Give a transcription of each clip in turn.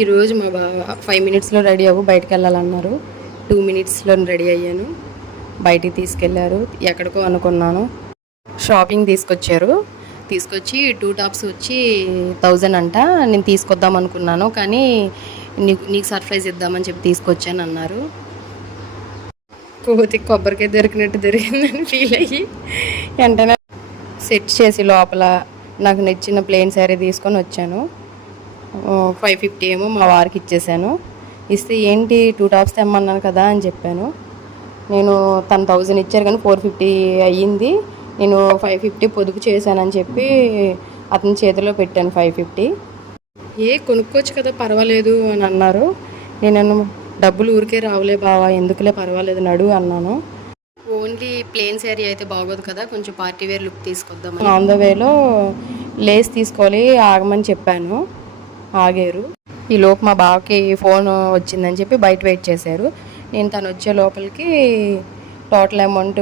ఈరోజు మా బావ 5 మినిట్స్లో రెడీ అవ్వు బయటకు వెళ్ళాలన్నారు. 2 మినిట్స్లో రెడీ అయ్యాను. బయటికి తీసుకెళ్లారు. ఎక్కడికో అనుకున్నాను. షాపింగ్ తీసుకొచ్చి 2 టాప్స్ వచ్చి 1000 అంట. నేను తీసుకొద్దాం అనుకున్నాను, కానీ నీకు సర్ప్రైజ్ ఇద్దామని చెప్పి తీసుకొచ్చాను అన్నారు. కోతి కొబ్బరికాయ దొరికినట్టు దొరికిందని ఫీల్ అయ్యి వెంటనే సెట్ చేసి లోపల నాకు నచ్చిన ప్లెయిన్ శారీ తీసుకొని వచ్చాను. 550 ఏమో మా వారికి ఇచ్చేసాను. ఇస్తే ఏంటి 2 టాప్స్ తెమ్మన్నాను కదా అని చెప్పాను. నేను తను 1000 ఇచ్చారు కానీ 450 అయ్యింది. నేను 550 పొదుపు చేశానని చెప్పి అతని చేతిలో పెట్టాను 550. కొనుక్కోవచ్చు కదా పర్వాలేదు అని అన్నారు. నేను డబ్బులు ఊరికే రావులే బావా, ఎందుకులే పర్వాలేదు నడు అన్నాను. ఓన్లీ ప్లెయిన్ శారీ అయితే బాగోదు కదా, కొంచెం పార్టీ వేర్ లుక్ తీసుకొద్దాం. ఆన్ ద వేలో లేస్ తీసుకోవాలి ఆగమని చెప్పాను. ఆగారు. ఈలోపు మా బావకి ఫోన్ వచ్చిందని చెప్పి బయట వెయిట్ చేశారు. నేను తను వచ్చే లోపలికి టోటల్ అమౌంట్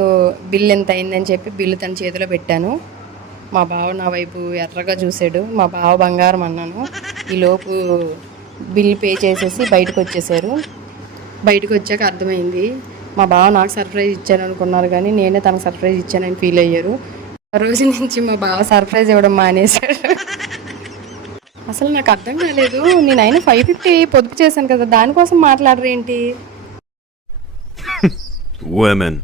బిల్ ఎంత అయిందని చెప్పి బిల్లు తన చేతిలో పెట్టాను. మా బావ నా వైపు ఎర్రగా చూశాడు. మా బావ బంగారం అన్నాను. ఈలోపు బిల్ పే చేసేసి బయటకు వచ్చేసారు. బయటకు వచ్చాక అర్థమైంది మా బావ నాకు సర్ప్రైజ్ ఇచ్చాను అనుకున్నారు, కానీ నేనే తనకు సర్ప్రైజ్ ఇచ్చానని ఫీల్ అయ్యారు. ఆ రోజు నుంచి మా బావ సర్ప్రైజ్ ఇవ్వడం మానేశాడు. అసలు నాకు అర్థం కాలేదు. నేనైనా 550 పొదుపు చేశాను కదా, దానికోసం మాట్లాడరేంటి? Women.